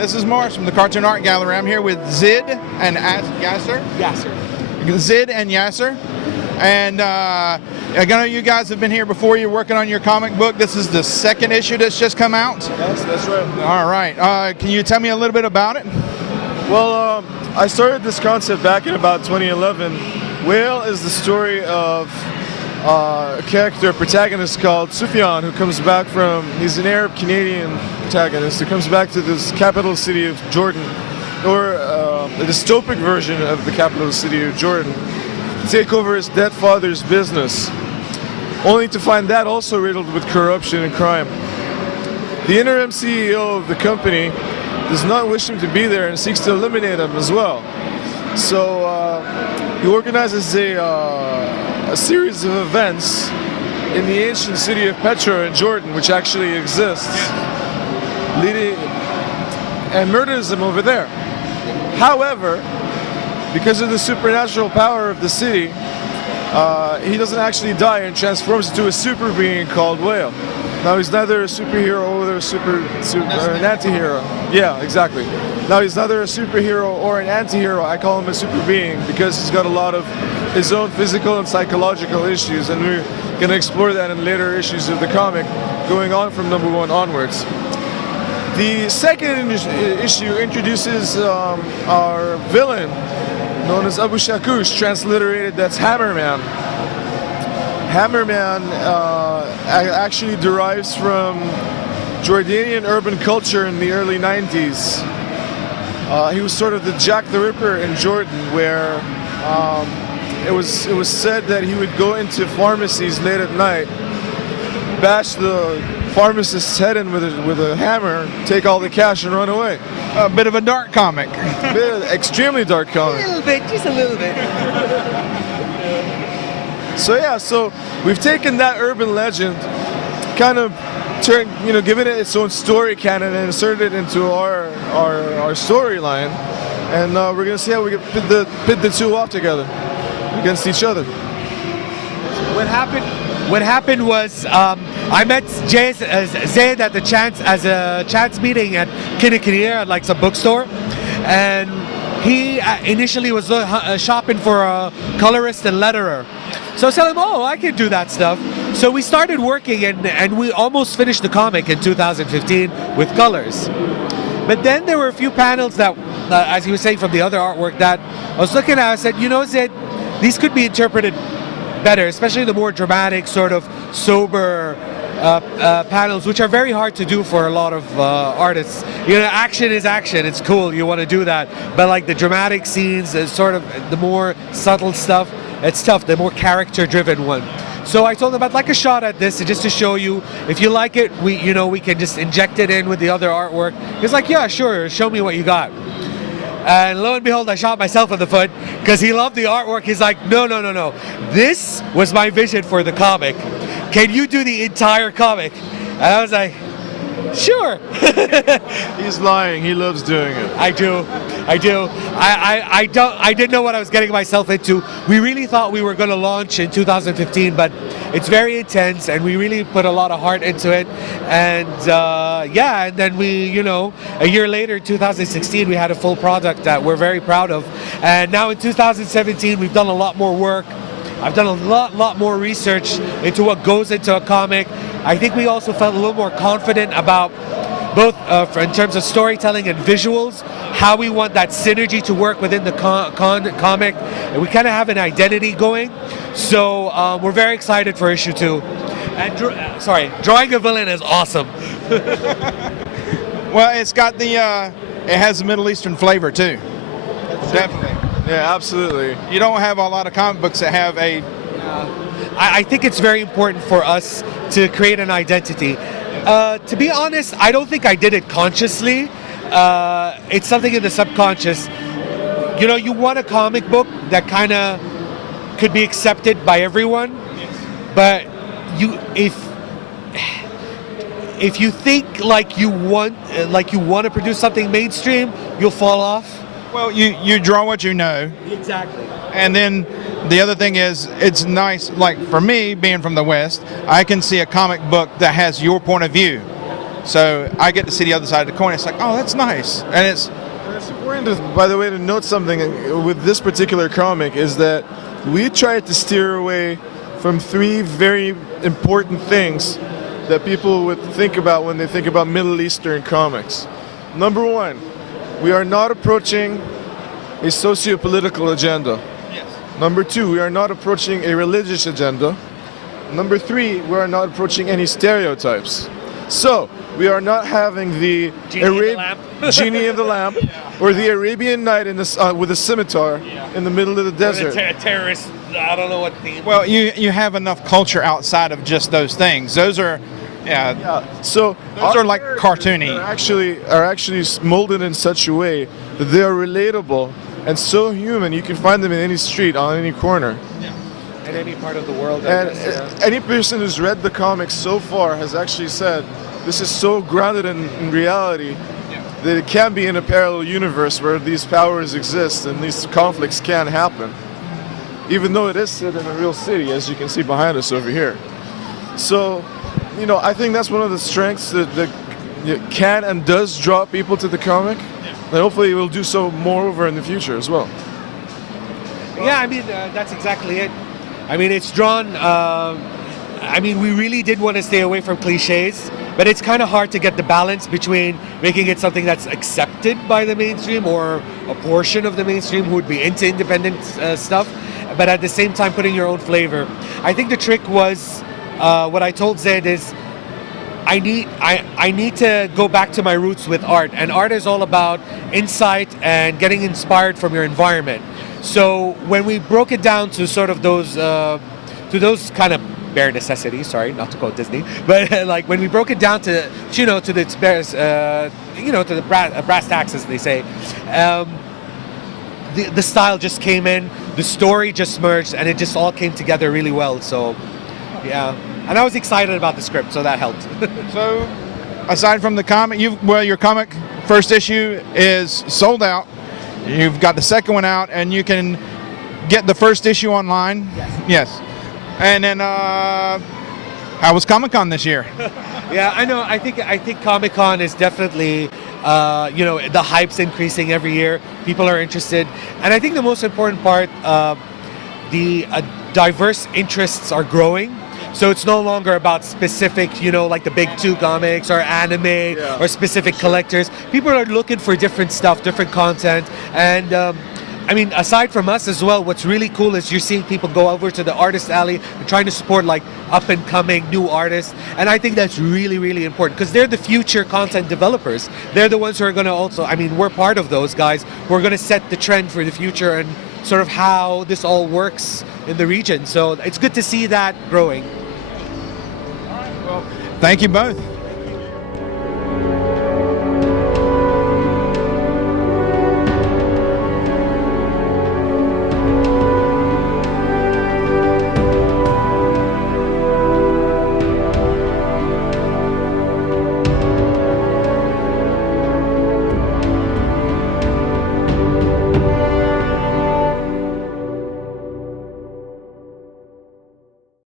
This is Morris from the Cartoon Art Gallery. I'm here with Zaid and Yasser. Zaid and Yasser. And I know you guys have been here before. You're working on your comic book. This is the second issue that's just come out. Yes, that's right. All right. Can you tell me a little bit about it? Well, I started this concept back in about 2011. WAYL is the story of a character, protagonist called Sufyan, who comes back from, he's an Arab Canadian protagonist who comes back to this capital city of Jordan, or a dystopic version of the capital city of Jordan, to take over his dead father's business, only to find that also riddled with corruption and crime. The interim CEO of the company does not wish him to be there and seeks to eliminate him as well. So he organizes a series of events in the ancient city of Petra in Jordan, which actually exists, and murders him over there. However, because of the supernatural power of the city, he doesn't actually die and transforms into a super being called WAYL. Now he's neither a superhero or an anti-hero. Yeah, exactly. Now he's neither a superhero or an anti-hero. I call him a super being because he's got a lot of his own physical and psychological issues, and we're going to explore that in later issues of the comic, going on from #1 onwards. The second issue introduces our villain, known as Abu Shakush, transliterated that's Hammerman. Hammerman actually derives from Jordanian urban culture in the early 90s. He was sort of the Jack the Ripper in Jordan, where it was said that he would go into pharmacies late at night, bash the pharmacist's head in with a hammer, take all the cash and run away. A bit of a dark comic. Extremely dark comic. A little bit, just a little bit. So yeah, so we've taken that urban legend, kind of given it its own story canon and inserted it into our storyline, and we're gonna see how we can pit the two off together against each other. What happened was I met Zaid at as a chance meeting at Kinnikinnier at like some bookstore, and he initially was shopping for a colorist and letterer. So I told him, oh, I can do that stuff. So we started working, and we almost finished the comic in 2015 with colors. But then there were a few panels that, as he was saying from the other artwork, that I was looking at, I said, you know, Zaid, these could be interpreted better, especially the more dramatic, sort of sober panels, which are very hard to do for a lot of artists. You know, action is action, it's cool, you want to do that. But like the dramatic scenes, sort of the more subtle stuff, it's tough, the more character-driven one. So I told him I'd like a shot at this, just to show you, if you like it, we can just inject it in with the other artwork. He's like, yeah, sure, show me what you got. And lo and behold, I shot myself in the foot because he loved the artwork. He's like, no. This was my vision for the comic. Can you do the entire comic? And I was like, sure. He's lying. He loves doing it. I do. I didn't know what I was getting myself into. We really thought we were going to launch in 2015, but it's very intense, and we really put a lot of heart into it. And and then we, a year later, 2016, we had a full product that we're very proud of. And now in 2017, we've done a lot more work. I've done a lot more research into what goes into a comic. I think we also felt a little more confident about both in terms of storytelling and visuals, how we want that synergy to work within the comic, and we kind of have an identity going. So we're very excited for issue 2. And drawing a villain is awesome. Well, it's got it has a Middle Eastern flavor too. Definitely. Yeah, absolutely. You don't have a lot of comic books that have a... I think it's very important for us to create an identity. To be honest, I don't think I did it consciously. It's something in the subconscious. You want a comic book that kind of could be accepted by everyone, but if you think like you want to produce something mainstream, you'll fall off. Well, you draw what you know. Exactly. And then the other thing is, it's nice, like for me, being from the West, I can see a comic book that has your point of view. So I get to see the other side of the coin. It's like, oh, that's nice. And it's important, by the way, to note something with this particular comic is that we tried to steer away from 3 very important things that people would think about when they think about Middle Eastern comics. Number 1, we are not approaching a socio-political agenda. yes. Number 2, we are not approaching a religious agenda. Number 3, we are not approaching any stereotypes. So, we are not having the Genie in the Lamp or the Arabian Night in the, with a scimitar in the middle of the desert. Terrorist, I don't know what theme. Well, you have enough culture outside of just those things. Those are, So those are like cartoony. Are actually molded in such a way that they are relatable and so human. You can find them in any street, on any corner. In any part of the world. And any person who's read the comics so far has actually said this is so grounded in reality that it can be in a parallel universe where these powers exist and these conflicts can happen, even though it is set in a real city, as you can see behind us over here. So, you know, I think that's one of the strengths that can and does draw people to the comic, and hopefully it will do so moreover in the future as well. Yeah, I mean, that's exactly it. I mean, it's drawn, I mean, we really did want to stay away from cliches, but it's kind of hard to get the balance between making it something that's accepted by the mainstream or a portion of the mainstream who would be into independent stuff, but at the same time putting your own flavor. I think the trick was, what I told Zaid is, I need to go back to my roots with art, and art is all about insight and getting inspired from your environment. So when we broke it down to sort of those kind of bare necessities, sorry, not to quote Disney, but like when we broke it down to, you know, to the brass tacks, as they say, the style just came in, the story just merged, and it just all came together really well. So, yeah, and I was excited about the script, so that helped. So, aside from the comic, your comic first issue is sold out. You've got the second one out, and you can get the first issue online. Yes. And then, how was Comic-Con this year? Yeah, I know. I think Comic-Con is definitely, you know, the hype's increasing every year. People are interested, and I think the most important part, the diverse interests are growing. So it's no longer about specific, you know, like the big 2 comics or anime or specific collectors. People are looking for different stuff, different content. And I mean, aside from us as well, what's really cool is you're seeing people go over to the artist alley and trying to support like up and coming new artists. And I think that's really, really important because they're the future content developers. They're the ones who are going to also, I mean, we're part of those guys who are going to set the trend for the future and sort of how this all works in the region. So it's good to see that growing. Thank you both.